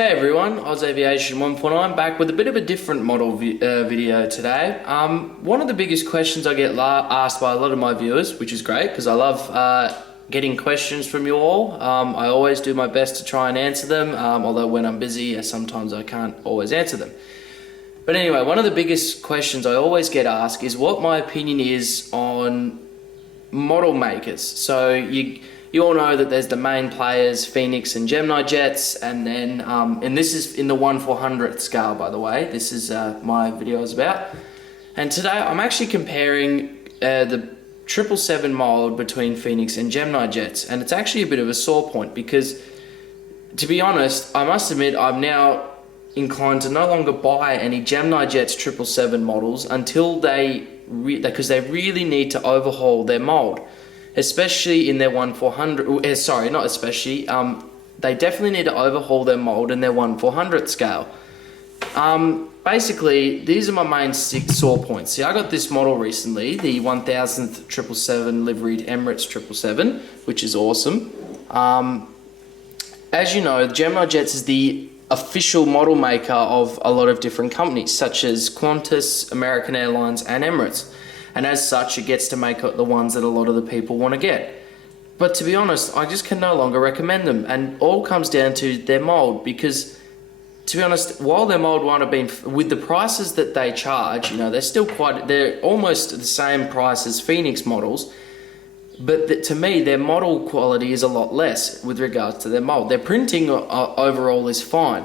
Hey everyone, Oz Aviation 149 back with a bit of a different model video today. One of the biggest questions I get asked by a lot of my viewers, which is great because I love getting questions from you all. I always do my best to try and answer them, although when I'm busy, sometimes I can't always answer them. But anyway, one of the biggest questions I always get asked is what my opinion is on model makers. So you all know that there's the main players, Phoenix and Gemini Jets, and then, and this is in the 1/400th scale, by the way. This is my video is about. And today I'm actually comparing the 777 mold between Phoenix and Gemini Jets, and it's actually a bit of a sore point because, to be honest, I must admit I'm now inclined to no longer buy any Gemini Jets 777 models until because they really need to overhaul their mold. Especially in their 1/400, sorry, not especially, they definitely need to overhaul their mold in their 1/400th scale. Basically, these are my main 6 sore points. See, I got this model recently, the 1000th 777 liveried Emirates 777, which is awesome. As you know, Gemini Jets is the official model maker of a lot of different companies, such as Qantas, American Airlines, and Emirates. And as such, it gets to make the ones that a lot of the people want to get. But to be honest, I just can no longer recommend them, and all comes down to their mold, because to be honest, while their mold might have been, with the prices that they charge, you know, they're almost the same price as Phoenix models, but to me, their model quality is a lot less with regards to their mold. Their printing overall is fine,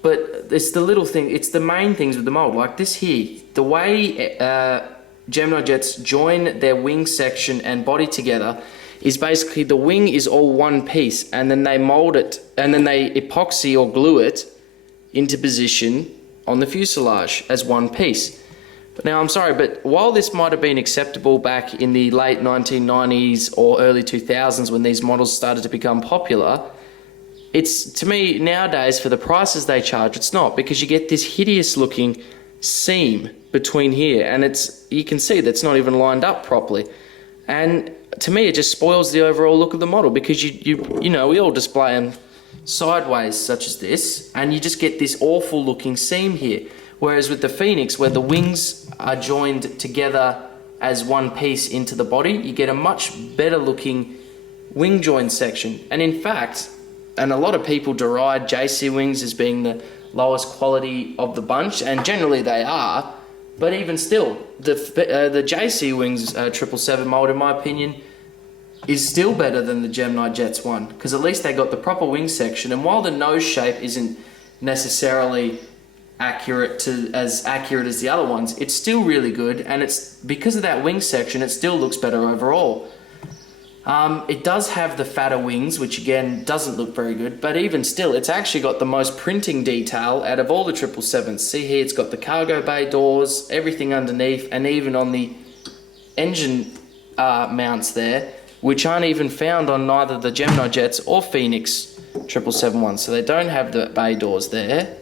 but it's the little thing, it's the main things with the mold, like this here, the way Gemini Jets join their wing section and body together is basically the wing is all one piece, and then they mold it, and then they epoxy or glue it into position on the fuselage as one piece. But now I'm sorry, but while this might have been acceptable back in the late 1990s or early 2000s when these models started to become popular, it's, to me nowadays, for the prices they charge, it's not, because you get this hideous looking seam between here, and you can see that's not even lined up properly, and to me it just spoils the overall look of the model, because you know, we all display them sideways such as this, and you just get this awful looking seam here, whereas with the Phoenix, where the wings are joined together as one piece into the body, you get a much better looking wing join section. And in fact, and a lot of people deride JC wings as being the lowest quality of the bunch, and generally they are, but even still, the JC wings 777 mold, in my opinion, is still better than the Gemini Jets one, because at least they got the proper wing section, and while the nose shape isn't necessarily as accurate as the other ones, it's still really good, and it's because of that wing section, it still looks better overall. It does have the fatter wings, which again doesn't look very good, but even still, it's actually got the most printing detail out of all the 777s. See here, it's got the cargo bay doors, everything underneath, and even on the engine mounts there, which aren't even found on neither the Gemini Jets or Phoenix 777 ones. So they don't have the bay doors there,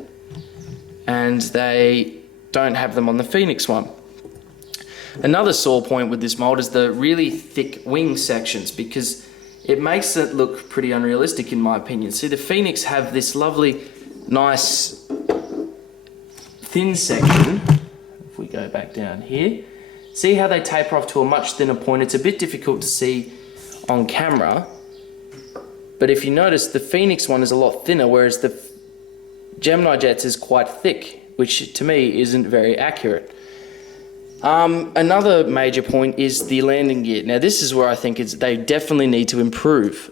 and they don't have them on the Phoenix one. Another sore point with this mold is the really thick wing sections, because it makes it look pretty unrealistic in my opinion. See, the Phoenix have this lovely, nice, thin section. If we go back down here, see how they taper off to a much thinner point. It's a bit difficult to see on camera, but if you notice, the Phoenix one is a lot thinner, whereas the Gemini Jets is quite thick, which to me isn't very accurate. Another major point is the landing gear. Now this is where I think they definitely need to improve.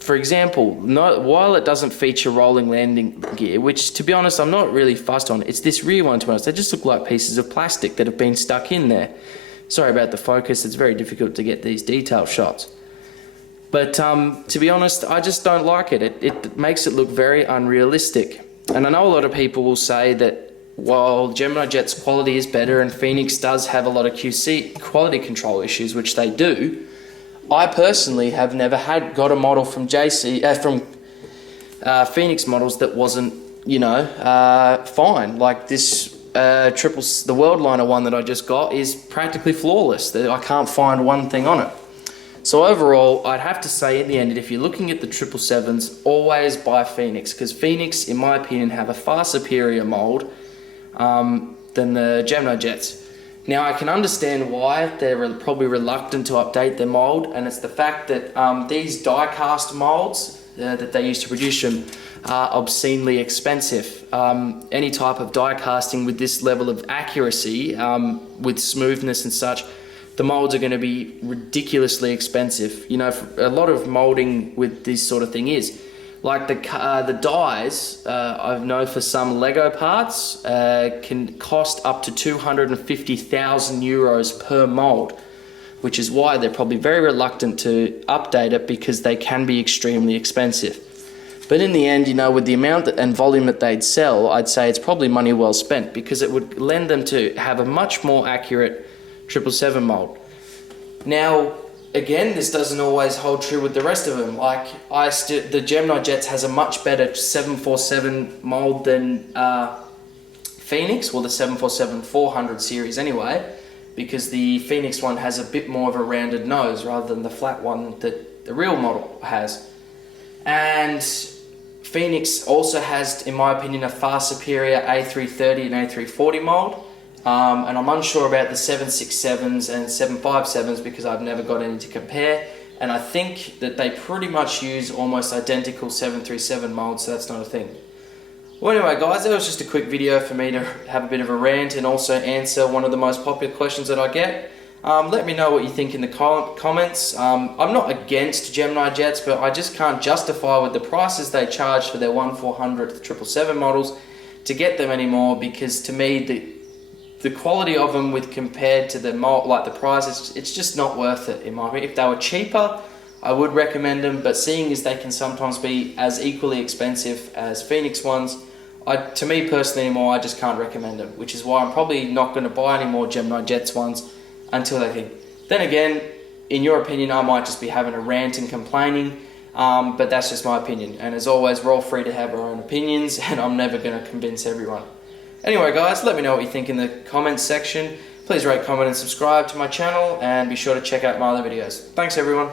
For example, while it doesn't feature rolling landing gear, which to be honest I'm not really fussed on, it's this rear one, to be honest. They just look like pieces of plastic that have been stuck in there. Sorry about the focus, it's very difficult to get these detail shots. But to be honest, I just don't like it. It makes it look very unrealistic. And I know a lot of people will say that while Gemini Jet's quality is better and Phoenix does have a lot of QC quality control issues, which they do, I personally have never got a model from Phoenix models that wasn't, you know, fine. Like this the Worldliner one that I just got is practically flawless. I can't find one thing on it. So overall, I'd have to say in the end, if you're looking at the 777s, always buy Phoenix, because Phoenix, in my opinion, have a far superior mold than the Gemini Jets. Now, I can understand why they're probably reluctant to update their mold, and it's the fact that these die-cast molds that they use to produce them are obscenely expensive. Any type of die casting with this level of accuracy, with smoothness and such, the molds are going to be ridiculously expensive. You know, a lot of molding with this sort of thing is like the dies. I know for some Lego parts can cost up to 250,000 euros per mold, which is why they're probably very reluctant to update it, because they can be extremely expensive. But in the end, you know, with the amount and volume that they'd sell, I'd say it's probably money well spent, because it would lend them to have a much more accurate 777 mold. Now, again, this doesn't always hold true with the rest of them. Like, the Gemini Jets has a much better 747 mold than Phoenix, well, the 747-400 series anyway, because the Phoenix one has a bit more of a rounded nose rather than the flat one that the real model has. And Phoenix also has, in my opinion, a far superior A330 and A340 mold. And I'm unsure about the 767s and 757s because I've never got any to compare. And I think that they pretty much use almost identical 737 molds, so that's not a thing. Well, anyway, guys, that was just a quick video for me to have a bit of a rant and also answer one of the most popular questions that I get. Let me know what you think in the comments. I'm not against Gemini Jets, but I just can't justify with the prices they charge for their 1/400th 777 models to get them anymore, because to me, the quality of them with compared to the mold, like the price, it's just not worth it in my opinion. If they were cheaper, I would recommend them, but seeing as they can sometimes be as equally expensive as Phoenix ones, to me personally anymore, I just can't recommend them, which is why I'm probably not going to buy any more Gemini Jets ones until they think. Then again, in your opinion, I might just be having a rant and complaining, but that's just my opinion. And as always, we're all free to have our own opinions, and I'm never going to convince everyone. Anyway, guys, let me know what you think in the comments section. Please rate, comment, and subscribe to my channel, and be sure to check out my other videos. Thanks, everyone.